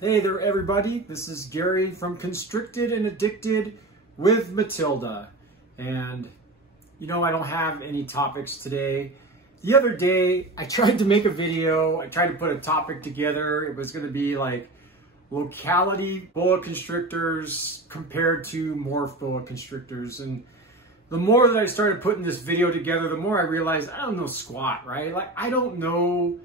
Hey there, everybody. This is Gary from Constricted and Addicted with Matilda. And, you know, I don't have any topics today. The other day, I tried to make a video. I tried to put a topic together. It was going to be like locality boa constrictors compared to morph boa constrictors. And the more that I started putting this video together, the more I realized I don't know squat, right? Like, I don't know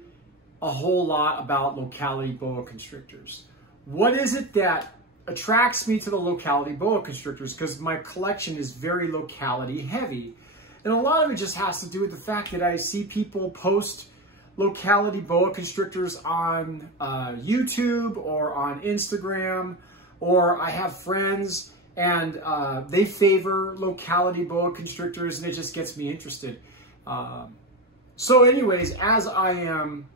a whole lot about locality boa constrictors. What is it that attracts me to the locality boa constrictors? Because my collection is very locality heavy. And a lot of it just has to do with the fact that I see people post locality boa constrictors on YouTube or on Instagram, or I have friends and they favor locality boa constrictors, and it just gets me interested. So anyways, as I am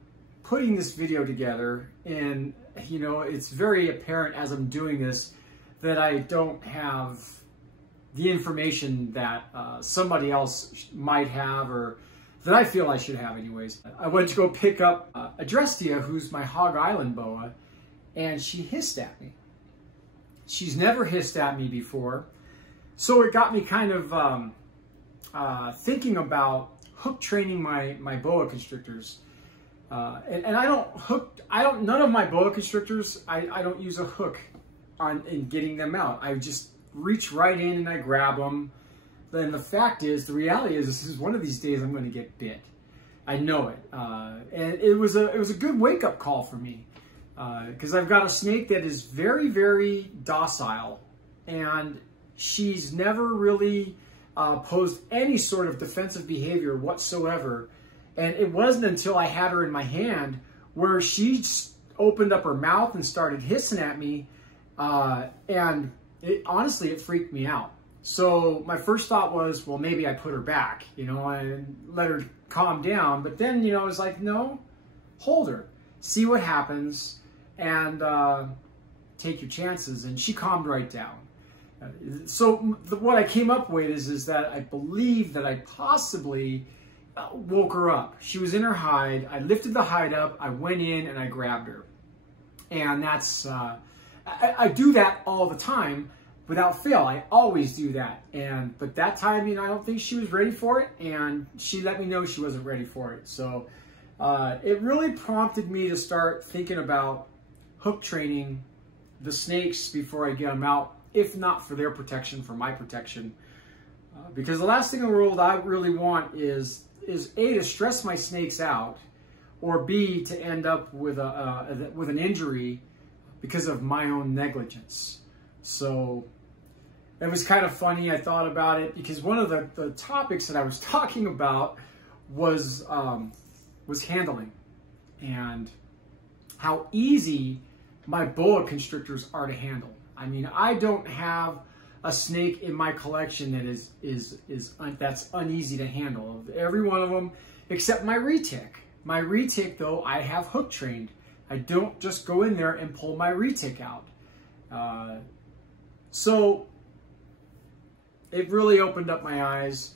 putting this video together, and you know, it's very apparent as I'm doing this that I don't have the information that somebody else might have, or that I feel I should have anyways. I went to go pick up Adrestia, who's my Hog Island boa, and she hissed at me. She's never hissed at me before. So it got me kind of thinking about hook training my boa constrictors. And none of my boa constrictors, I don't use a hook in getting them out. I just reach right in and I grab them. Then the fact is, the reality is, this is one of these days I'm going to get bit. I know it. And it was a good wake-up call for me. Because I've got a snake that is very, very docile. And she's never really posed any sort of defensive behavior whatsoever. And it wasn't until I had her in my hand where she opened up her mouth and started hissing at me. And honestly, it freaked me out. So my first thought was, well, maybe I put her back, you know, and let her calm down. But then, you know, I was like, no, hold her, see what happens, and take your chances. And she calmed right down. So what I came up with is that I believe that I possibly woke her up. She was in her hide. I lifted the hide up. I went in and I grabbed her. And that's, I do that all the time without fail. I always do that. But that time, you know, I don't think she was ready for it. And she let me know she wasn't ready for it. So it really prompted me to start thinking about hook training the snakes before I get them out, if not for their protection, for my protection. Because the last thing in the world I really want is A, to stress my snakes out, or B, to end up with an injury because of my own negligence. So it was kind of funny. I thought about it because one of the topics that I was talking about was handling and how easy my boa constrictors are to handle. I mean, I don't have a snake in my collection that that's uneasy to handle. Every one of them, except my retic. My retic, though, I have hook trained. I don't just go in there and pull my retic out. So it really opened up my eyes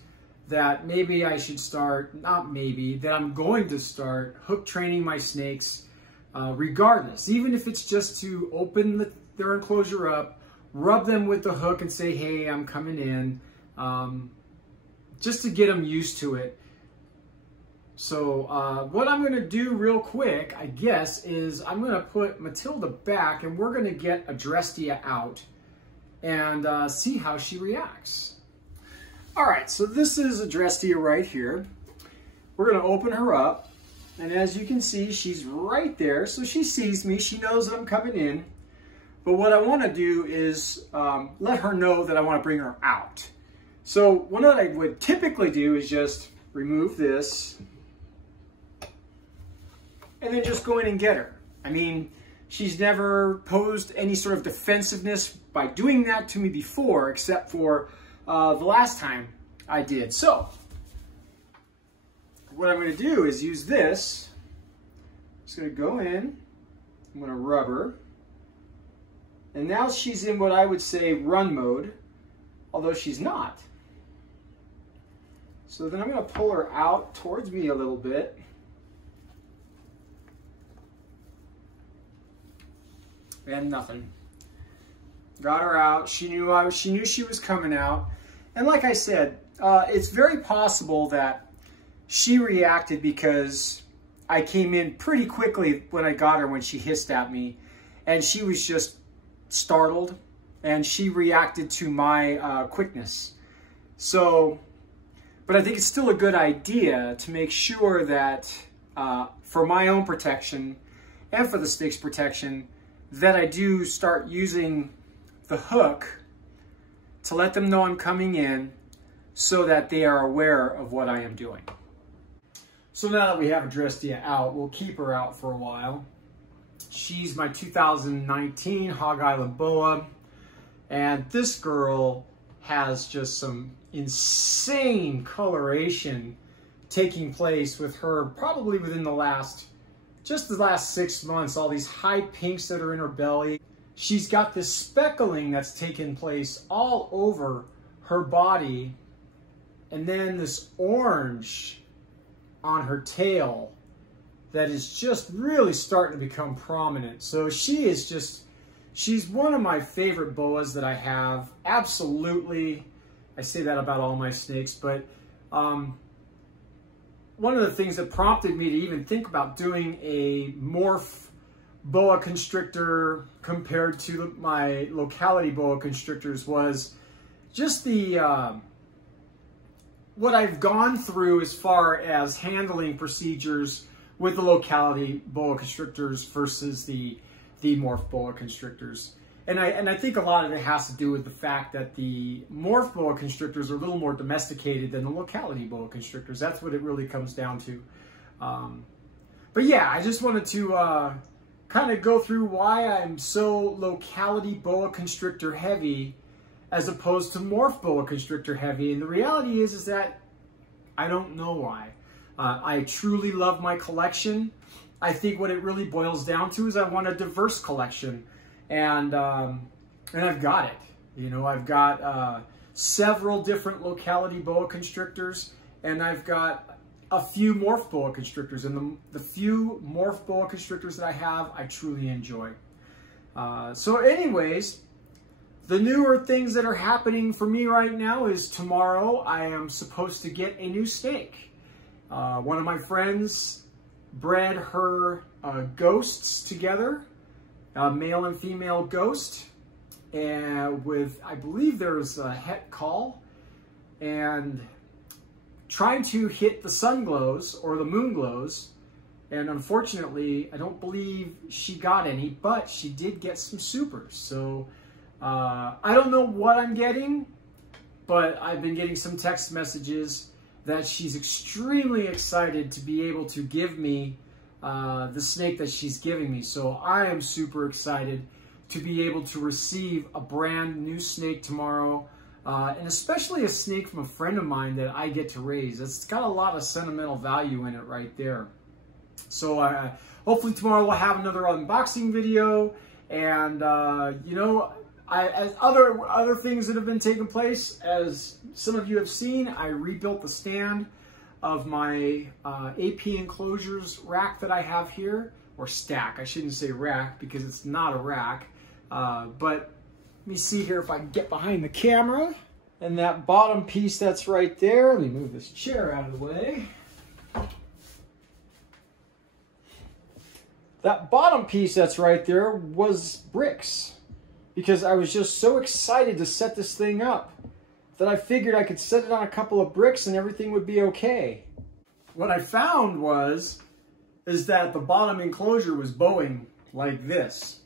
that maybe I should start, not maybe, that I'm going to start hook training my snakes regardless. Even if it's just to open their enclosure up, rub them with the hook and say, hey, I'm coming in, just to get them used to it. So what I'm going to do real quick, I guess, is I'm going to put Matilda back and we're going to get Adrestia out and see how she reacts. All right, so this is Adrestia right here. We're going to open her up, and as you can see, she's right there. So she sees me, she knows that I'm coming in. But what I want to do is let her know that I want to bring her out. So what I would typically do is just remove this and then just go in and get her. I mean, she's never posed any sort of defensiveness by doing that to me before, except for the last time I did. So what I'm going to do is use this. I'm just going to go in. I'm going to rub her. And now she's in what I would say run mode, although she's not. So then I'm going to pull her out towards me a little bit. and nothing. Got her out. She knew she was coming out. And like I said, it's very possible that she reacted because I came in pretty quickly when I got her, when she hissed at me, and she was just startled, and she reacted to my quickness. So, but I think it's still a good idea to make sure that for my own protection and for the snake's protection, that I do start using the hook to let them know I'm coming in, so that they are aware of what I am doing. So now that we have Adrestia out, we'll keep her out for a while. She's my 2019 Hog Island Boa, and this girl has just some insane coloration taking place with her probably within the last 6 months. All these high pinks that are in her belly. She's got this speckling that's taken place all over her body, and then this orange on her tail that is just really starting to become prominent. So she's one of my favorite boas that I have. Absolutely. I say that about all my snakes, but one of the things that prompted me to even think about doing a morph boa constrictor compared to my locality boa constrictors was just the what I've gone through as far as handling procedures with the locality boa constrictors versus the morph boa constrictors. And I think a lot of it has to do with the fact that the morph boa constrictors are a little more domesticated than the locality boa constrictors. That's what it really comes down to. But yeah, I just wanted to kind of go through why I'm so locality boa constrictor heavy as opposed to morph boa constrictor heavy. And the reality is that I don't know why. I truly love my collection. I think what it really boils down to is I want a diverse collection, and I've got it. You know, I've got several different locality boa constrictors, and I've got a few morph boa constrictors, and the few morph boa constrictors that I have, I truly enjoy. So anyways, the newer things that are happening for me right now is tomorrow I am supposed to get a new snake. One of my friends bred her ghosts together, a male and female ghost, and with, I believe there's a het call, and trying to hit the sun glows or the moon glows. And unfortunately, I don't believe she got any, but she did get some supers. So I don't know what I'm getting, but I've been getting some text messages that she's extremely excited to be able to give me the snake that she's giving me. So I am super excited to be able to receive a brand new snake tomorrow, and especially a snake from a friend of mine that I get to raise. It's got a lot of sentimental value in it right there. So hopefully tomorrow we'll have another unboxing video, and you know, as other things that have been taking place, as some of you have seen, I rebuilt the stand of my AP enclosures rack that I have here, or stack. I shouldn't say rack because it's not a rack. But let me see here if I can get behind the camera. And that bottom piece that's right there, let me move this chair out of the way. That bottom piece that's right there was bricks, because I was just so excited to set this thing up that I figured I could set it on a couple of bricks and everything would be okay. What I found is that the bottom enclosure was bowing like this.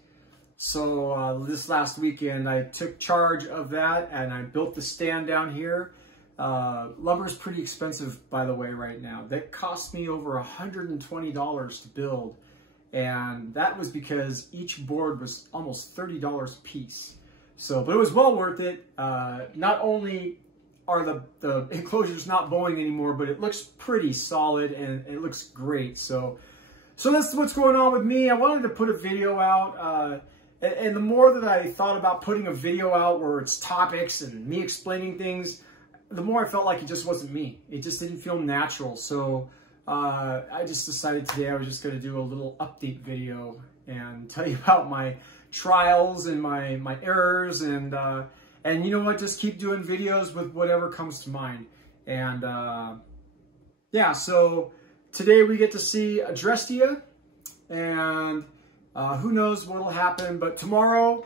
So this last weekend I took charge of that and I built the stand down here. Lumber is pretty expensive, by the way, right now. That cost me over $120 to build. And that was because each board was almost $30 a piece. So, but it was well worth it. Not only are the enclosures not bowing anymore, but it looks pretty solid and it looks great. So that's what's going on with me. I wanted to put a video out, and the more that I thought about putting a video out where it's topics and me explaining things, the more I felt like it just wasn't me. It just didn't feel natural. So I just decided today I was just going to do a little update video and tell you about my trials and my errors, and you know what, just keep doing videos with whatever comes to mind. And yeah, so today we get to see Adrestia, and who knows what'll happen, but tomorrow,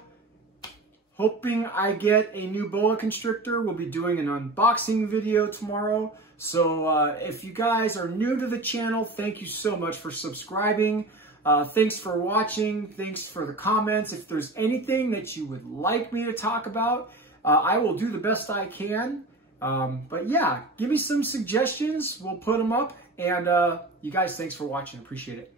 hoping I get a new boa constrictor, we'll be doing an unboxing video tomorrow. So if you guys are new to the channel, thank you so much for subscribing. Thanks for watching. Thanks for the comments. If there's anything that you would like me to talk about, I will do the best I can. But yeah, give me some suggestions. We'll put them up. And you guys, thanks for watching. Appreciate it.